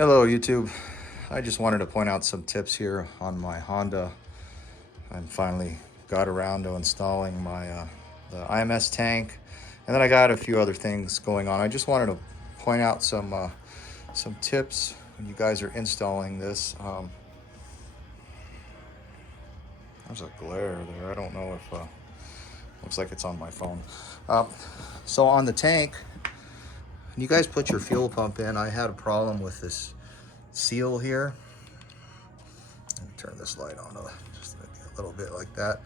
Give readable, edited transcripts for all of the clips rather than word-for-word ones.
Hello YouTube. I just wanted to point out some tips here on my Honda. I finally got around to installing my the IMS tank, and then I got a few other things going on. I just wanted to point out some tips when you guys are installing this. There's a glare there. I don't know if looks like it's on my phone. So on the tank, when you guys put your fuel pump in, I had a problem with this seal here. Let me turn this light on just a little bit like that.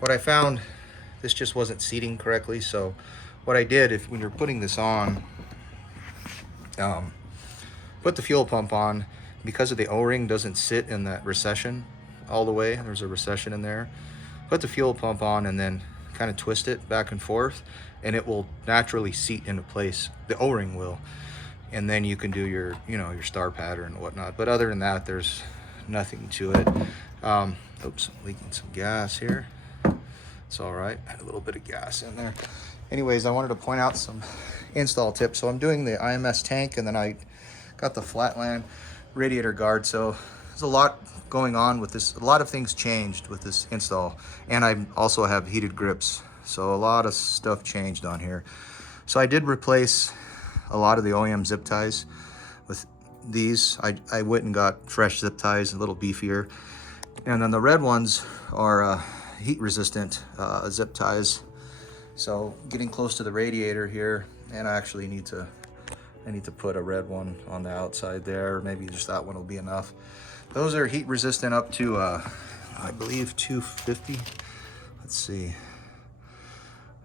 What I found, this just wasn't seating correctly. So what I did, when you're putting this on, put the fuel pump on, because of the O-ring doesn't sit in that recession all the way. There's a recession in there. Put the fuel pump on and then kind of twist it back and forth, and it will naturally seat into place. The O-ring will, and then you can do your your star pattern and whatnot. But other than that, there's nothing to it. Oops, I'm leaking some gas here. It's all right. I had a little bit of gas in there. Anyways, I wanted to point out some install tips. So I'm doing the IMS tank, and then I got the Flatlands Radiator Guard. So there's a lot going on with this. A lot of things changed with this install, and I also have heated grips. So a lot of stuff changed on here. So I did replace a lot of the OEM zip ties with these. I went and got fresh zip ties, a little beefier. And then the red ones are heat resistant zip ties. So getting close to the radiator here, and I actually need to put a red one on the outside there. Maybe just that one will be enough. Those are heat resistant up to I believe 250. Let's see,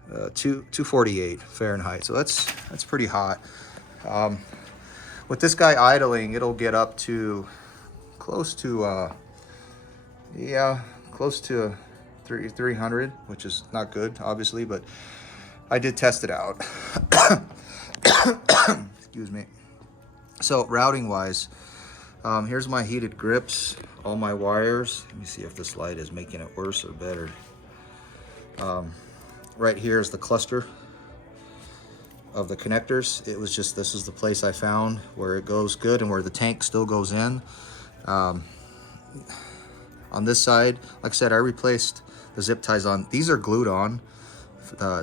248 Fahrenheit. So that's pretty hot. With this guy idling, it'll get up to close to close to 300, which is not good, obviously, but I did test it out. Excuse me. So routing wise, here's my heated grips, all my wires. Let me see if this light is making it worse or better. Right here is the cluster of the connectors. It was just, this is the place I found where it goes good and where the tank still goes in. On this side, like I said, I replaced the zip ties on. These are glued on,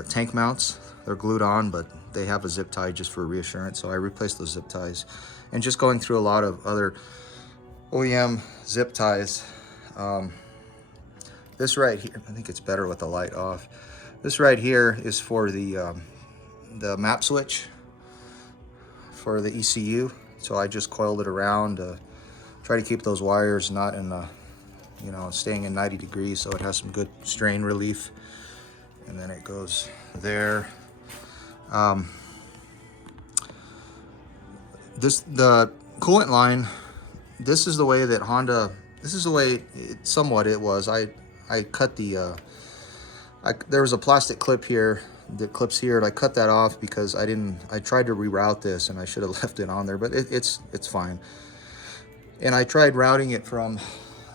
tank mounts. They're glued on, but they have a zip tie just for reassurance. So I replaced those zip ties. And just going through a lot of other OEM zip ties. This right here, I think it's better with the light off. This right here is for the map switch for the ECU. So I just coiled it around to try to keep those wires not in the, staying in 90 degrees, so it has some good strain relief. And then it goes there. The coolant line, this is the way that Honda, this is the way it was. I cut the, there was a plastic clip here that clips here, and I cut that off because I tried to reroute this, and I should have left it on there, but it's fine. And I tried routing it from,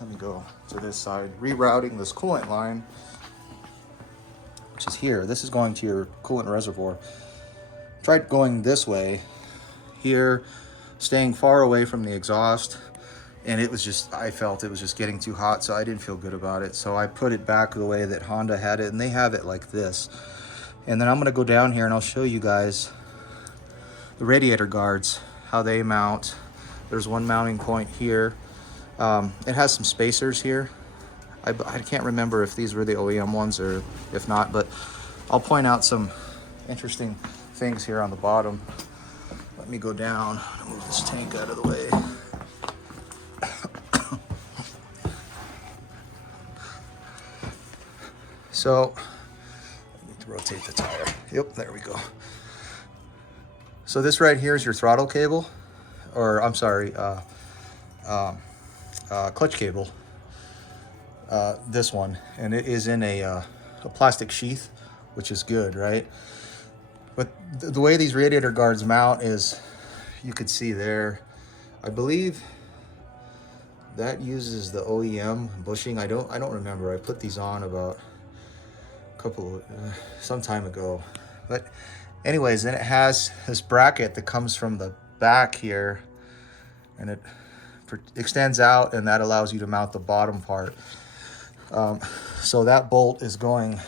let me go to this side, rerouting this coolant line, which is here. This is going to your coolant reservoir. Tried going this way here, staying far away from the exhaust, and it was just, I felt it was just getting too hot, so I didn't feel good about it. So I put it back the way that Honda had it, and they have it like this. And then I'm gonna go down here and I'll show you guys the radiator guards, how they mount. There's one mounting point here. It has some spacers here. I can't remember if these were the OEM ones or if not, but I'll point out some interesting things here on the bottom. Let me go down, move this tank out of the way. So, I need to rotate the tire. Yep, there we go. So this right here is your throttle cable, or I'm sorry, clutch cable. This one, and it is in a plastic sheath, which is good, right? But the way these radiator guards mount is, you could see there, I believe that uses the OEM bushing. I don't remember. I put these on about some time ago. But anyways, then it has this bracket that comes from the back here and it extends out, and that allows you to mount the bottom part. So that bolt is going,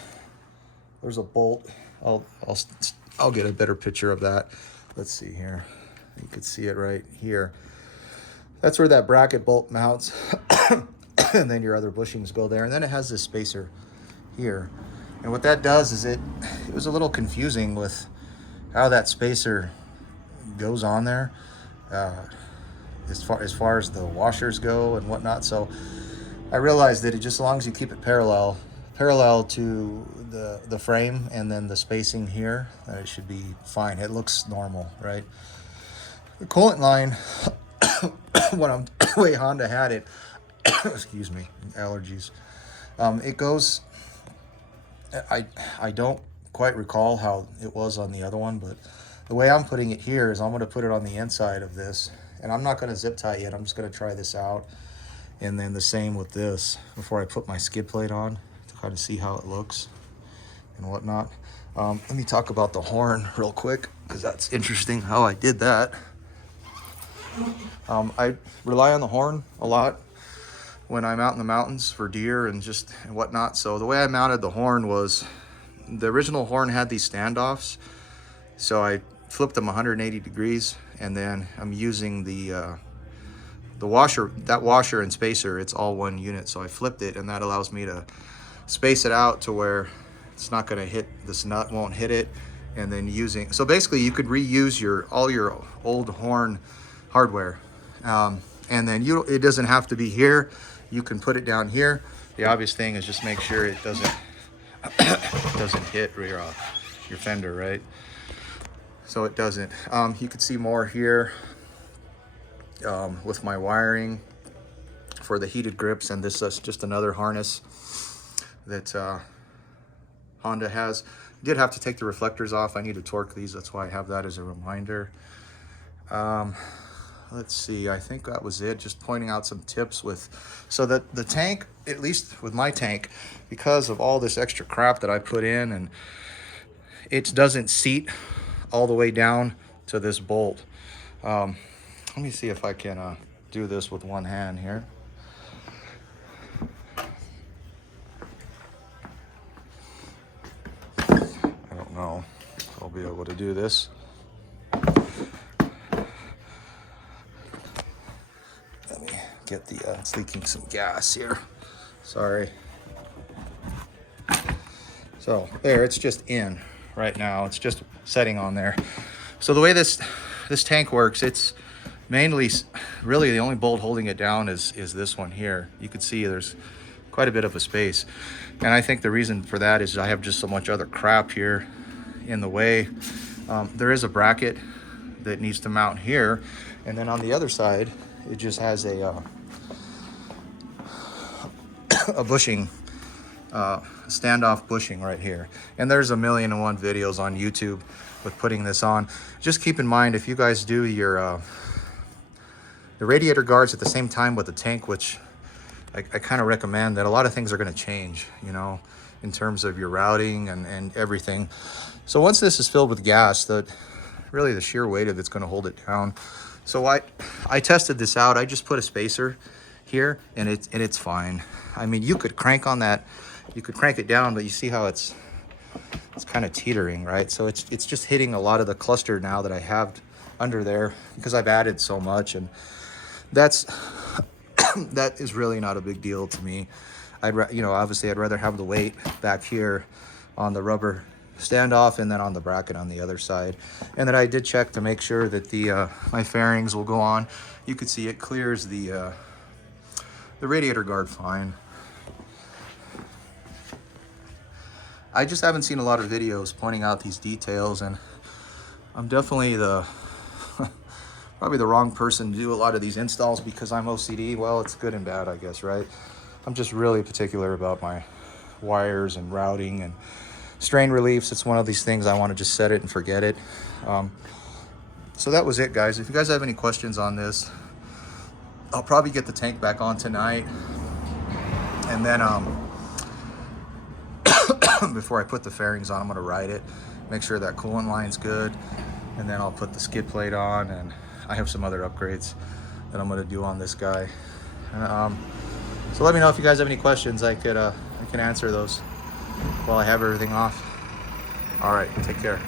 there's a bolt. I'll get a better picture of that. Let's see here. You can see it right here. That's where that bracket bolt mounts. And then your other bushings go there. And then it has this spacer here. And what that does is it was a little confusing with how that spacer goes on there, as far as the washers go and whatnot. So I realized that as long as you keep it parallel to the frame and then the spacing here, that it should be fine. It looks normal, right? The coolant line, when the way Honda had it, excuse me, allergies. It goes, I don't quite recall how it was on the other one, but the way I'm putting it here is I'm going to put it on the inside of this, and I'm not going to zip tie yet. I'm just going to try this out, and then the same with this before I put my skid plate on to kind of see how it looks and whatnot. Let me talk about the horn real quick, because that's interesting how I did that. I rely on the horn a lot when I'm out in the mountains for deer and just whatnot. So the way I mounted the horn was, the original horn had these standoffs, so I flipped them 180 degrees, and then I'm using the washer, that washer and spacer, it's all one unit, so I flipped it, and that allows me to space it out to where it's not going to hit, this nut won't hit it. And then so basically you could reuse all your old horn hardware, and then it doesn't have to be here. You can put it down here. The obvious thing is just make sure it doesn't hit your fender, right? So it doesn't. You can see more here with my wiring for the heated grips, and this is just another harness that Honda has. Did have to take the reflectors off. I need to torque these. That's why I have that as a reminder. Let's see, I think that was it. Just pointing out some tips so that the tank, at least with my tank, because of all this extra crap that I put in, and it doesn't seat all the way down to this bolt. Let me see if I can do this with one hand here. I don't know if I'll be able to do this. Get it's leaking some gas here. Sorry. So there, it's just in right now. It's just setting on there. So the way this tank works, it's mainly, really the only bolt holding it down is this one here. You can see there's quite a bit of a space. And I think the reason for that is I have just so much other crap here in the way. There is a bracket that needs to mount here. And then on the other side, it just has a bushing, standoff bushing right here. And there's 1,000,001 videos on YouTube with putting this on. Just keep in mind, if you guys do your the radiator guards at the same time with the tank, which I kind of recommend, that a lot of things are going to change, you know, in terms of your routing and everything. So once this is filled with gas, really the sheer weight of it's going to hold it down. So I tested this out. I just put a spacer here, and it's fine. I mean, you could crank on that, you could crank it down, but you see how it's kind of teetering, right? So it's just hitting a lot of the cluster now that I have under there, because I've added so much, and that is really not a big deal to me. Obviously I'd rather have the weight back here on the rubber standoff and then on the bracket on the other side. And then I did check to make sure that my fairings will go on. You can see it clears the radiator guard fine. I just haven't seen a lot of videos pointing out these details, and I'm definitely probably the wrong person to do a lot of these installs, because I'm OCD. Well, it's good and bad, I guess, right? I'm just really particular about my wires and routing and strain reliefs. It's one of these things I want to just set it and forget it. So that was it, guys. If you guys have any questions on this, I'll probably get the tank back on tonight, and then before I put the fairings on, I'm going to ride it, make sure that coolant line's good, and then I'll put the skid plate on, and I have some other upgrades that I'm gonna do on this guy. So let me know if you guys have any questions. I can answer those while I have everything off. All right, take care.